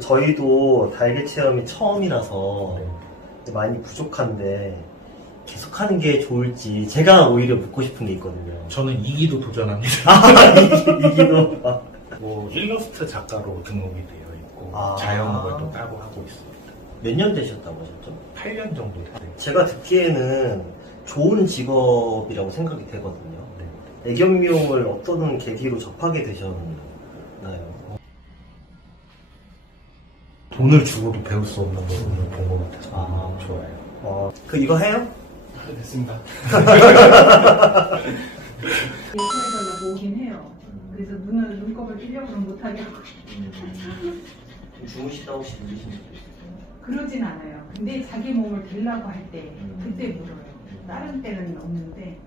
저희도 달걀 체험이 처음이라서 많이 부족한데 계속하는 게 좋을지 제가 오히려 묻고 싶은 게 있거든요. 저는 2기도 도전합니다. 이기도 뭐 일러스트 작가로 등록이 되어 있고 자영업을 또 따로 하고 있습니다. 몇 년 되셨다고 하셨죠? 8년 정도 됐어요. 제가 듣기에는 좋은 직업이라고 생각이 되거든요. 애견 미용을 어떤 계기로 접하게 되셨나요? 돈을 주고도 배울 수 없는 부분을 본 것 같아서 좋아요. 이거 해요? 됐습니다. 예술해달라고 오긴 해요. 그래서 눈곱을 끼려고는 못하게 하고. 주무시다 혹시 물리신 적도 있어요? 그러진 않아요. 근데 자기 몸을 들라고 할 때 그때 물어요. 다른 때는 없는데.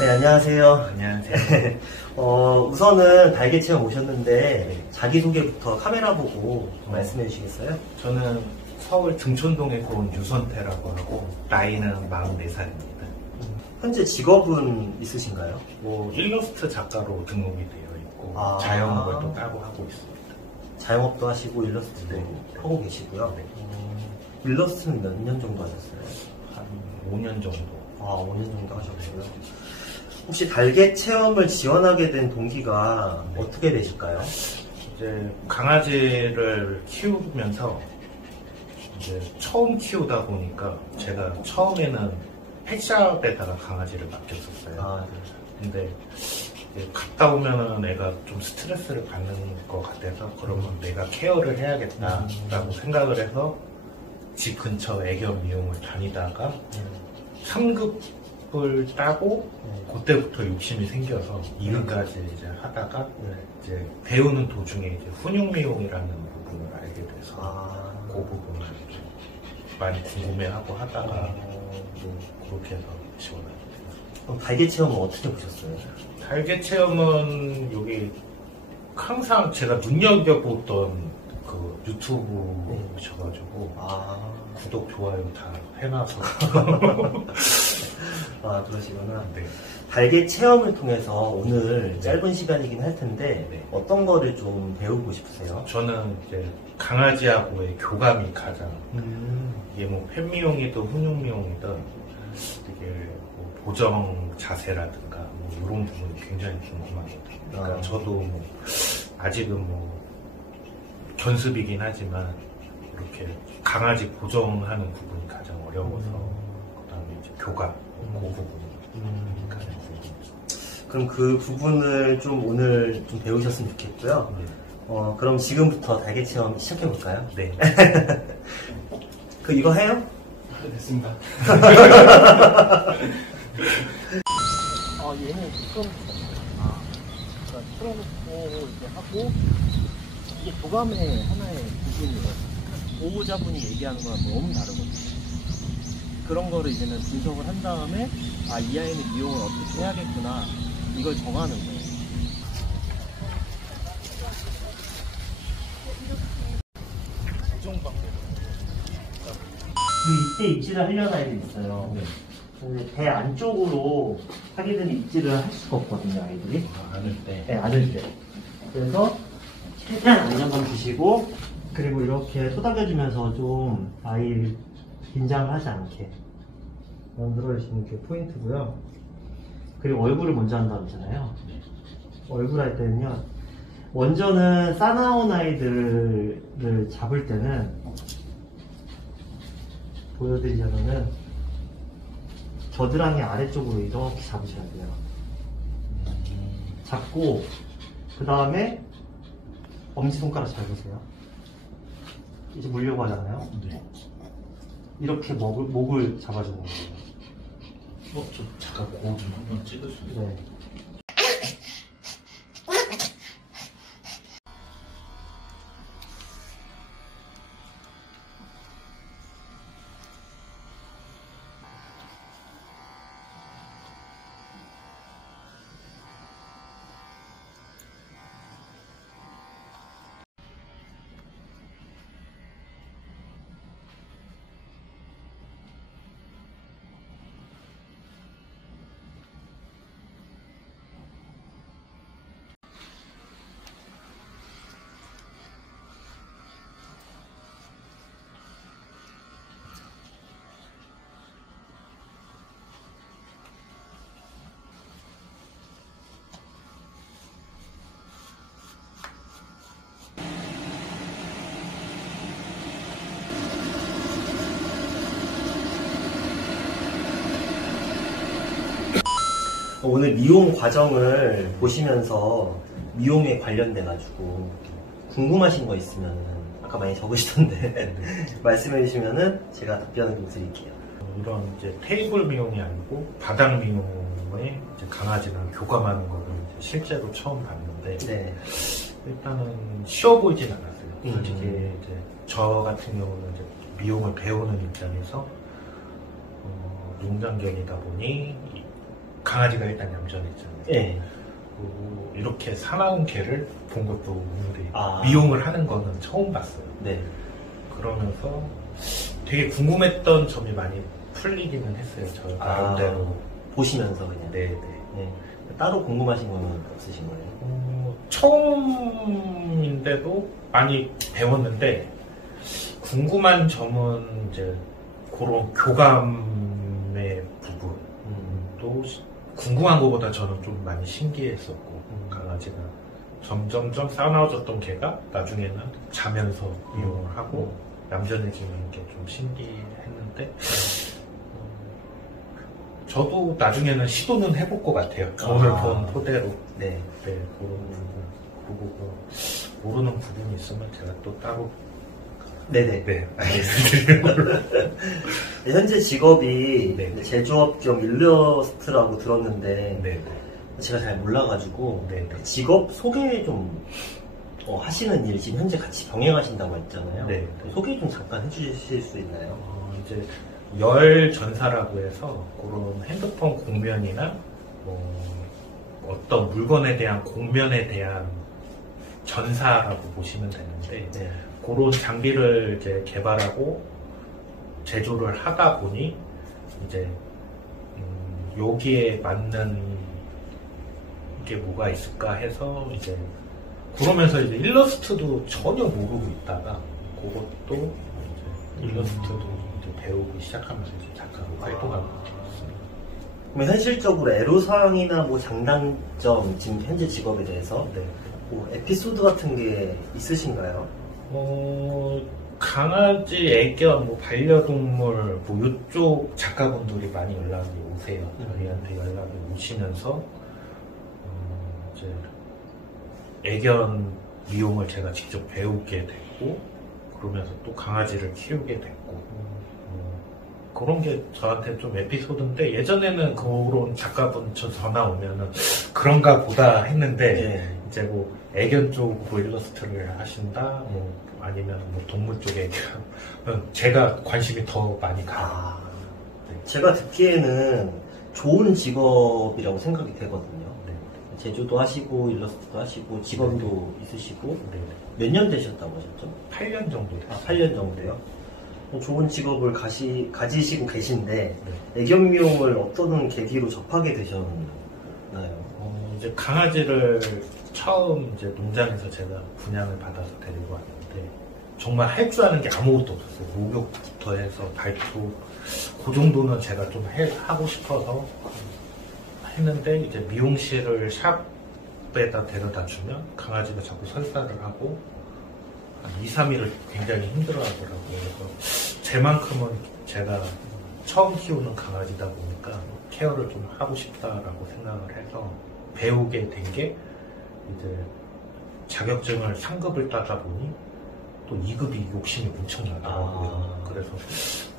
네, 안녕하세요. 안녕하세요. 우선은 달걀 체험 오셨는데 자기소개부터 카메라 보고 말씀해 주시겠어요? 저는 서울 등촌동에서 온 유선태라고 하고 나이는 44살입니다. 현재 직업은 있으신가요? 뭐 일러스트 작가로 등록이 되어 있고 자영업을 또 따로 하고 있습니다. 자영업도 하시고 일러스트도 하고 계시고요. 일러스트는 몇 년 정도 하셨어요? 한 5년 정도. 5년 정도 하셨고요. 혹시 달걀 체험을 지원하게 된 동기가 어떻게 되실까요? 이제 강아지를 키우면서 이제 처음 키우다 보니까 제가 처음에는 펫샵에다가 강아지를 맡겼었어요. 근데 이제 갔다 오면은 애가 좀 스트레스를 받는 것 같아서 그러면 내가 케어를 해야겠다라고 생각을 해서 집 근처 애견 미용을 다니다가 3급을 따고 그때부터 욕심이 생겨서 2급까지 이제 하다가 이제 배우는 도중에 이제 훈육 미용이라는 부분을 알게 돼서 그 부분을 좀 많이 궁금해하고 하다가 그렇게 해서 지원하게 됐어요. 그럼 달걀 체험은 어떻게 보셨어요? 달걀 체험은 여기 항상 제가 눈여겨보던 그 유튜브셔가지고 구독, 좋아요 다 해놔서 그러시구나. 달걀 체험을 통해서 오늘 짧은 시간이긴 할 텐데 어떤 거를 좀 배우고 싶으세요? 저는 이제 강아지하고의 교감이 가장 이게 뭐 펫미용이든 훈육미용이든 되게 뭐 보정 자세라든가 뭐 이런 부분이 굉장히 궁금하거든요. 그러니까 저도 뭐 아직은 뭐 견습이긴 하지만 이렇게 강아지 보정하는 부분이 가장 어려워서 그다음에 이제 교감 그 부분이 가장 궁금해요. 그럼 그 부분을 좀 오늘 좀 배우셨으면 좋겠고요. 그럼 지금부터 달걀 체험 시작해볼까요? 네. 이거 해요? 됐습니다. 얘는 틀어놓고 이제 하고 이게 교감의 하나의 부분이에요. 보호자분이 얘기하는 거랑 너무 다르거든요. 그런 거를 이제는 분석을 한 다음에 이 아이는 미용을 어떻게 해야겠구나 이걸 정하는 거예요. 이때 입질을 하려는 아이들이 있어요. 근데 배 안쪽으로 하게 되면 입질을 할 수가 없거든요, 아이들이. 안을 때. 네, 안을 때. 그래서 최대한 안정감 주시고, 그리고 이렇게 토닥여주면서 좀 아이 긴장을 하지 않게 만들어주시는 게 포인트고요. 그리고 얼굴을 먼저 한다고 했잖아요. 얼굴 할 때는요, 원저는 싸나운 아이들을 잡을 때는 보여드리자면은 겨드랑이 아래쪽으로 이렇게 잡으셔야 돼요. 잡고 그 다음에 엄지손가락 잘 보세요. 이제 물려고 하잖아요. 이렇게 목을 잡아주는 거예요. 좀 잠깐 그거 좀 한번 찍을 수 있어요? 네. 오늘 미용 과정을 보시면서 미용에 관련돼가지고 궁금하신 거 있으면 아까 많이 적으시던데 말씀해 주시면은 제가 답변을 좀 드릴게요. 이런 이제 테이블 미용이 아니고 바닥 미용에 이제 강아지랑 교감하는 거를 이제 실제로 처음 봤는데 네. 일단은 쉬워 보이진 않았어요. 솔직히 음. 이제 저 같은 경우는 이제 미용을 배우는 입장에서 농장견이다 보니 강아지가 일단 얌전했잖아요. 네. 그리고 이렇게 사나운 개를 본 것도 오늘이 아. 미용을 하는 거는 처음 봤어요. 네. 그러면서 되게 궁금했던 점이 많이 풀리기는 했어요. 저 나름대로. 보시면서 그냥. 네네. 네. 따로 궁금하신 거는 없으신 거예요? 처음인데도 많이 배웠는데 궁금한 점은 이제 그런 교감의 부분도 궁금한 것보다 저는 좀 많이 신기했었고 강아지가 점점점 싸나워졌던 개가 나중에는 자면서 미용을 하고 얌전해지는 게 좀 신기했는데 저도 나중에는 시도는 해볼 것 같아요. 오늘 본 토대로. 네. 네, 그런 부분. 그리고 모르는 부분이 있으면 제가 또 따로. 네네. 네, 알겠습니다. 네, 현재 직업이 네. 제조업 겸 일러스트라고 들었는데 네, 제가 잘 몰라가지고 네. 그 직업 소개 좀 하시는 일 지금 현재 같이 병행하신다고 했잖아요. 네. 소개 좀 잠깐 해주실 수 있나요? 이제 열 전사라고 해서 그런 핸드폰 공면이나 어떤 물건에 대한 공면에 대한 전사라고 보시면 되는데 네. 그런 장비를 이제 개발하고 제조를 하다 보니 이제 여기에 맞는 게 뭐가 있을까 해서 이제 그러면서 이제 일러스트도 전혀 모르고 있다가 그것도 이제 일러스트도 이제 배우기 시작하면서 이제 작가로 활동하고 있습니다. 그럼 현실적으로 애로사항이나 뭐 장단점 지금 현재 직업에 대해서 네. 뭐 에피소드 같은 게 있으신가요? 강아지, 애견, 뭐 반려동물, 뭐 이쪽 작가분들이 많이 연락이 오세요. 저희한테 연락이 오시면서 이제 애견 미용을 제가 직접 배우게 됐고, 그러면서 또 강아지를 키우게 됐고, 그런 게 저한테 좀 에피소드인데 예전에는 그런 작가분 저 전화 오면은 그런가 보다 했는데 네. 이제 뭐 애견 쪽으로 일러스트를 하신다, 뭐 아니면 뭐 동물 쪽 애견, 제가 관심이 더 많이 가요. 네. 제가 듣기에는 좋은 직업이라고 생각이 되거든요. 네. 제조도 하시고 일러스트도 하시고 직원도 있으시고 네. 몇 년 되셨다고 하셨죠? 8년 정도 됐어요. 8년 정도요? 좋은 직업을 가지시고 계신데 네. 애견 미용을 어떤 계기로 접하게 되셨나요? 이제 강아지를 처음 이제 농장에서 제가 분양을 받아서 데리고 왔는데 정말 할 줄 아는 게 아무것도 없었어요. 목욕부터 해서 발톱 그 정도는 제가 좀 하고 싶어서 했는데 이제 미용실을 샵에다 데려다 주면 강아지가 자꾸 설사를 하고 한 2, 3일을 굉장히 힘들어 하더라고요. 그래서 제만큼은 제가 처음 키우는 강아지다 보니까 케어를 좀 하고 싶다라고 생각을 해서 배우게 된 게 이제 자격증을 상급을 따다 보니 또 2급이 욕심이 엄청 나더라고요. 그래서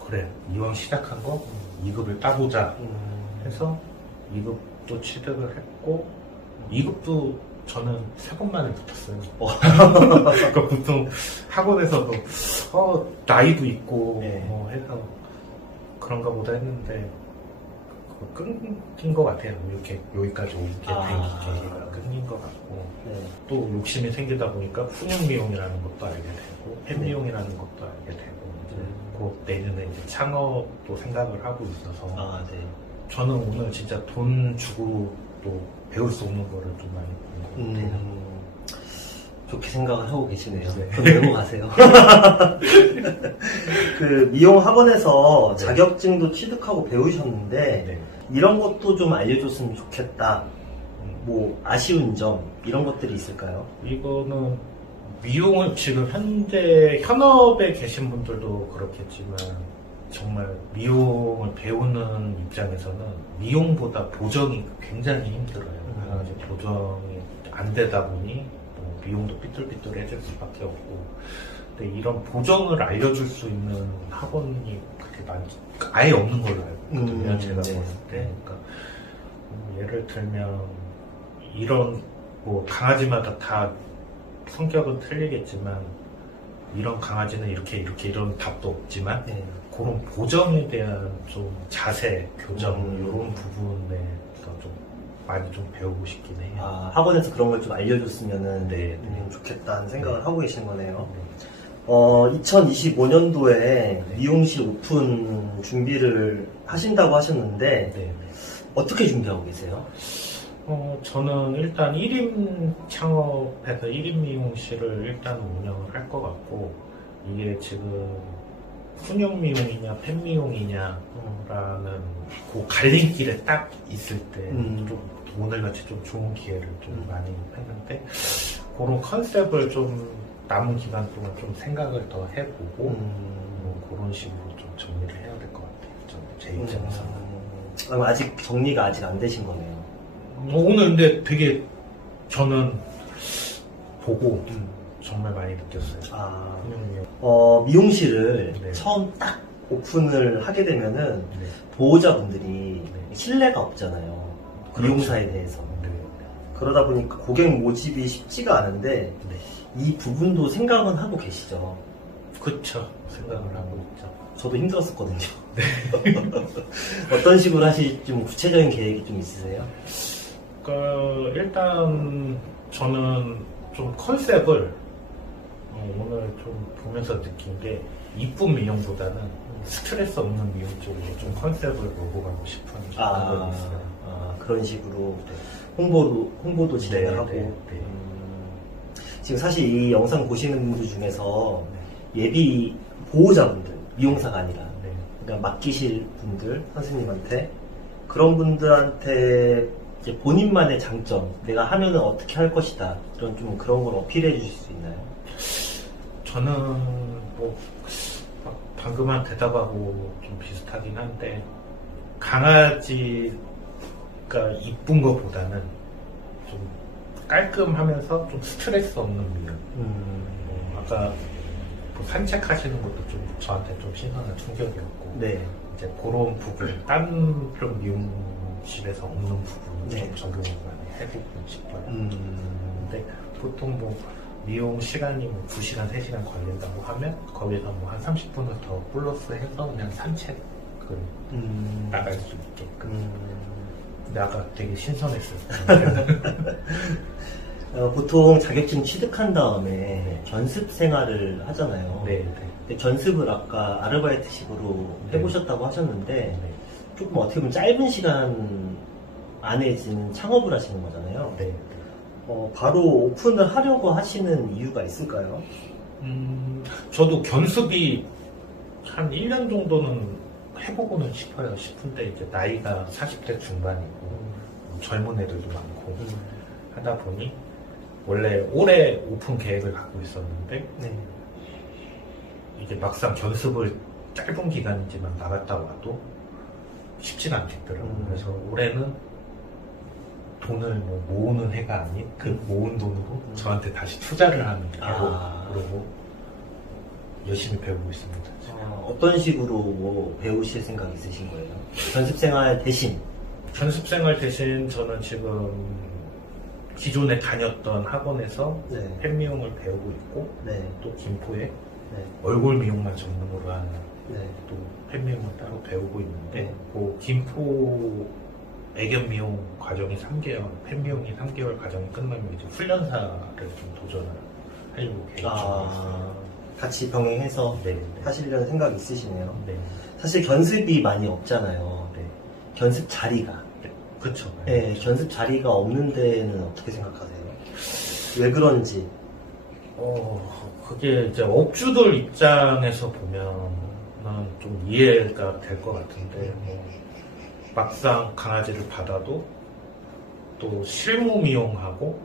그래 이왕 시작한 거 2급을 따보자 해서 2급도 취득을 했고 2급도 저는 3번 만에 붙었어요. 그러니까 보통 학원에서도 나이도 있고 네. 해서 그런가 보다 했는데 끊긴 것 같아요. 이렇게 여기까지 오게 된 계기가 끊긴 것 같고 네. 또 욕심이 생기다 보니까 훈육 미용이라는 것도 알게 되고 펫 미용이라는 것도 알게 되고 이제 곧 내년에 이제 창업도 생각을 하고 있어서 네. 저는 오늘 진짜 돈 주고 또 배울 수 없는 거를 좀 많이 본 것 같아요. 좋게 생각을 하고 계시네요. 네. 그럼 외고 가세요. 그 미용 학원에서 네. 자격증도 취득하고 배우셨는데 네. 이런 것도 좀 알려줬으면 좋겠다. 뭐 아쉬운 점 이런 것들이 있을까요? 이거는 미용을 지금 현재 현업에 계신 분들도 그렇겠지만 정말 미용을 배우는 입장에서는 미용보다 보정이 굉장히 힘들어요. 강아지 보정이 안 되다 보니 뭐 미용도 삐뚤삐뚤해질 수밖에 없고, 근데 이런 보정을 알려줄 수 있는 학원이 그렇게 아예 없는 걸로 알고 있거든요. 제가 네. 봤을 때. 그러니까 예를 들면 이런 뭐 강아지마다 다 성격은 틀리겠지만 이런 강아지는 이렇게 이런 답도 없지만 네. 그런 보정에 대한 좀 자세, 교정 음. 이런 부분에서 좀 많이 좀 배우고 싶긴 해요. 아, 학원에서 그런 걸 좀 알려줬으면은 네, 좋겠다는 생각을 하고 계신 거네요. 네. 2025년도에 미용실 오픈 준비를 하신다고 하셨는데 네. 어떻게 준비하고 계세요? 저는 일단 1인 창업해서 1인 미용실을 일단 운영을 할 것 같고, 이게 지금 훈육 미용이냐 펫 미용이냐라는 그 갈림길에 딱 있을 때 좀 오늘같이 좀 좋은 기회를 좀 많이 했는데, 그런 컨셉을 좀 남은 기간 동안 좀 생각을 더 해보고 뭐 그런 식으로 좀 정리를 해야 될 것 같아요. 제 입장에서는. 그럼 아직 정리가 아직 안 되신 거네요. 오늘 근데 되게 저는 보고 정말 많이 느꼈어요. 아, 훈육 미용. 미용실을 네. 처음 딱 오픈을 하게 되면은 네. 보호자분들이 네. 신뢰가 없잖아요. 그렇죠. 미용사에 대해서. 네. 그러다 보니까 고객 모집이 쉽지가 않은데 네. 이 부분도 생각은 하고 계시죠. 그쵸. 생각을 하고 있죠. 저도 힘들었었거든요. 어떤 식으로 하실지 좀 구체적인 계획이 좀 있으세요? 일단 저는 좀 컨셉을 오늘 좀 보면서 느낀 게 이쁜 미용보다는 스트레스 없는 미용 쪽으로 좀 컨셉을 몰고 가고 싶은 그런 게 있어요. 그런 식으로 홍보도 진행을 네, 하고 네, 네. 지금 사실 이 영상 보시는 분들 중에서 예비 보호자분들, 미용사가 아니라 네. 그러니까 맡기실 분들, 선생님한테 그런 분들한테 이제 본인만의 장점, 내가 하면은 어떻게 할 것이다, 좀 그런 걸 어필해 주실 수 있나요? 저는 뭐 방금 한 대답하고 좀 비슷하긴 한데, 강아지가 이쁜 것보다는 좀 깔끔하면서 좀 스트레스 없는 미용. 아까 뭐 산책하시는 것도 좀 저한테 좀 신선한 충격이었고, 네. 이제 그런 부분, 다른 미용실에서 없는 부분을 네. 좀 적용을 많이 해보고 싶어요. 근데 보통 뭐 미용 시간이 뭐 2시간, 3시간 걸린다고 하면 거기서 뭐 한 30분을 더 플러스 해서 그냥 산책을 나갈 수 있게끔. 근데 아까 되게 신선했어요. 보통 자격증 취득한 다음에 견습 생활을 하잖아요. 네, 근데 견습을 아까 아르바이트식으로 네. 해보셨다고 하셨는데 네. 조금 어떻게 보면 짧은 시간 안에 지금 창업을 하시는 거잖아요. 네. 바로 오픈을 하려고 하시는 이유가 있을까요? 저도 견습이 한 1년 정도는 해보고는 싶은데, 이제 나이가 40대 중반이고, 젊은 애들도 많고, 하다 보니, 원래 올해 오픈 계획을 갖고 있었는데, 네. 이게 막상 견습을 짧은 기간이지만 나갔다 와도 쉽지가 않겠더라고요. 그래서 올해는 돈을 뭐 모으는 해가 아닌 그 모은 돈으로 저한테 다시 투자를 하는 해고, 그러고 열심히 배우고 있습니다. 어떤 식으로 뭐 배우실 생각 있으신 거예요? 견습 생활 대신? 견습 생활 대신 저는 지금 기존에 다녔던 학원에서 네. 펫 미용을 배우고 있고, 네. 또 김포에 네. 얼굴 미용만 전문으로 하는 네. 또 펫 미용을 따로 배우고 있는데, 네. 그 김포 애견 미용 과정이 3개월, 펫 미용이 3개월 과정이 끝나면 이제 훈련사를 좀 도전을 하려고 계획 중에 있어요. 같이 병행해서 네, 네. 하시려는 생각이 있으시네요. 네. 사실 견습이 많이 없잖아요. 네. 견습 자리가. 그쵸. 네, 견습 자리가 없는 데는 어떻게 생각하세요? 왜 그런지. 그게 이제 업주들 입장에서 보면은 좀 이해가 될 것 같은데, 뭐 막상 강아지를 받아도 또 실무 미용하고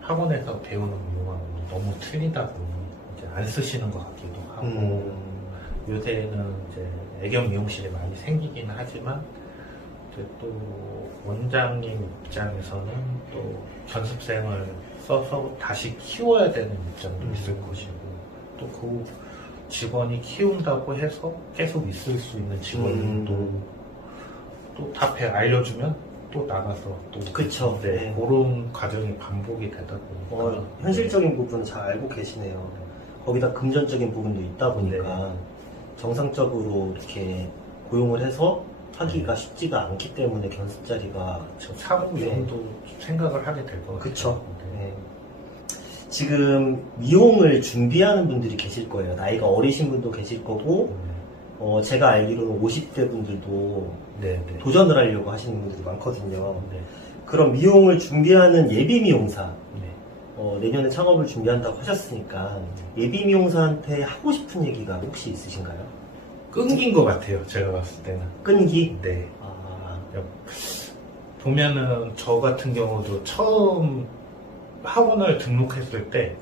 학원에서 배우는 미용하고는 너무 틀리다 보니 이제 안 쓰시는 것 같기도 하고, 요새는 이제 애견 미용실이 많이 생기긴 하지만 이제 또 원장님 입장에서는 또 견습생을 써서 다시 키워야 되는 입장도 있을 것이고 또 그 직원이 키운다고 해서 계속 있을 수 있는 직원도 또 답에 알려주면 또 나가서 또 그쵸. 네, 네. 그런 과정이 반복이 되다 보니까 현실적인 부분은 잘 알고 계시네요. 거기다 금전적인 부분도 있다 보니까 정상적으로 이렇게 고용을 해서 하기가 쉽지가 않기 때문에 견습 자리가 저 사무 이용도 생각을 하게 될 것 같아요. 그쵸. 네. 네. 지금 미용을 준비하는 분들이 계실 거예요. 나이가 어리신 분도 계실 거고, 제가 알기로는 50대 분들도 네, 네. 도전을 하려고 하시는 분들이 많거든요. 네. 그럼 미용을 준비하는 예비 미용사, 네. 내년에 창업을 준비한다고 하셨으니까 예비 미용사한테 하고 싶은 얘기가 혹시 있으신가요? 끊긴 것 같아요. 제가 봤을 때는. 끈기? 네. 아, 보면은 저 같은 경우도 처음 학원을 등록했을 때,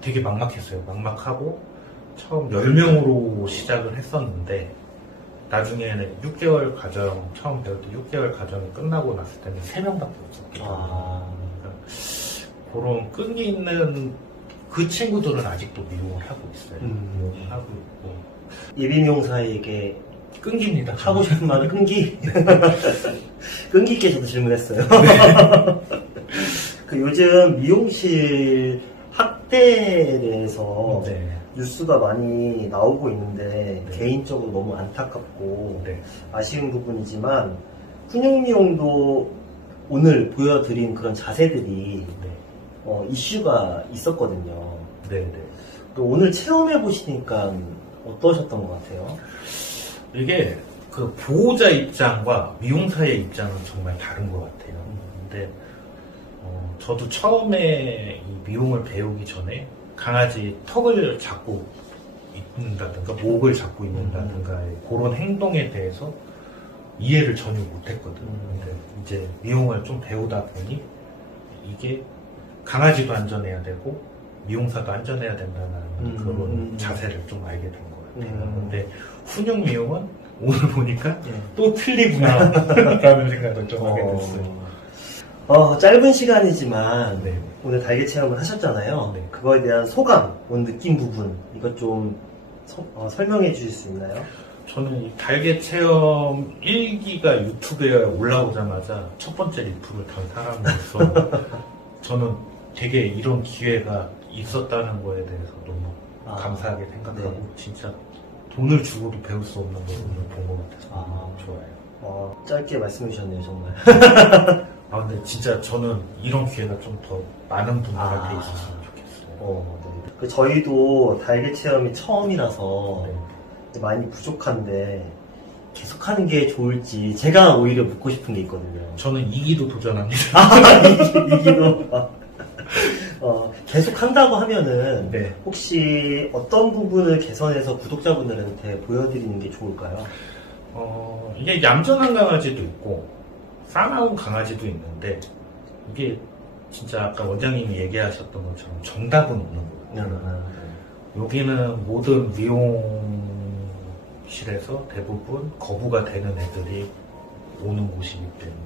되게 막막했어요. 막막하고 처음 10명으로 시작을 했었는데 나중에는 6개월 과정, 처음 배울 때 6개월 과정이 끝나고 났을 때는 3명밖에 없었기 때문에 그러니까 그런 끈기 있는 그 친구들은 아직도 미용을 하고 있어요. 미용을 하고 있고 예비 미용사에게 끈기입니다. 하고 싶은 말은 끈기? 끈기 있게 저도 질문했어요. 그 요즘 미용실 학대에 대해서 네. 뉴스가 많이 나오고 있는데 네. 개인적으로 너무 안타깝고 네. 아쉬운 부분이지만 훈육미용도 오늘 보여드린 그런 자세들이 네. 이슈가 있었거든요. 네, 네. 또 오늘 체험해 보시니까 어떠셨던 것 같아요? 이게 그 보호자 입장과 미용사의 입장은 정말 다른 것 같아요. 근데 저도 처음에 이 미용을 배우기 전에 강아지 턱을 잡고 있는다든가 목을 잡고 있는다든가 그런 행동에 대해서 이해를 전혀 못했거든요. 근데 이제 미용을 좀 배우다 보니 이게 강아지도 안전해야 되고 미용사도 안전해야 된다는 그런 자세를 좀 알게 된 것 같아요. 근데 훈육 미용은 오늘 보니까 또 틀리구나 라는 생각을 좀 하게 됐어요. 짧은 시간이지만 네. 오늘 달개 체험을 하셨잖아요. 네. 그거에 대한 소감, 오늘 느낀 부분 이것 좀 설명해 주실 수 있나요? 저는 이 달개 체험 1기가 유튜브에 올라오자마자 첫 번째 리플을 단 사람으로서 저는 되게 이런 기회가 있었다는 거에 대해서 너무 감사하게 생각하고 네. 진짜 돈을 주고도 배울 수 없는 걸 오늘 본 것 같아서 좋아요. 짧게 말씀해 주셨네요, 정말. 근데 진짜 저는 이런 기회가 좀 더 많은 분들한테 있었으면 좋겠어요. 네. 저희도 달개 체험이 처음이라서 네. 많이 부족한데 계속하는 게 좋을지 제가 오히려 묻고 싶은 게 있거든요. 저는 2기도 도전합니다. 이기도 계속 한다고 하면은 네. 혹시 어떤 부분을 개선해서 구독자분들한테 보여드리는 게 좋을까요? 이게 얌전한 강아지도 있고 싸나운 강아지도 있는데 이게 진짜 아까 원장님이 얘기하셨던 것처럼 정답은 없는 거예요. 여기는 모든 미용실에서 대부분 거부가 되는 애들이 오는 곳이기 때문에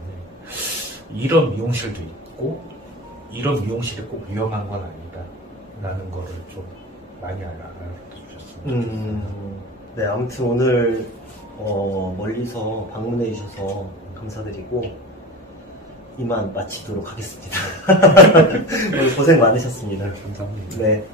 이런 미용실도 있고 이런 미용실이 꼭 위험한 건 아니다 라는 거를 좀 많이 알아주셨으면 좋겠어요. 네, 아무튼 오늘 멀리서 방문해 주셔서 감사드리고 이만 마치도록 하겠습니다. 오늘 고생 많으셨습니다. 감사합니다. 네.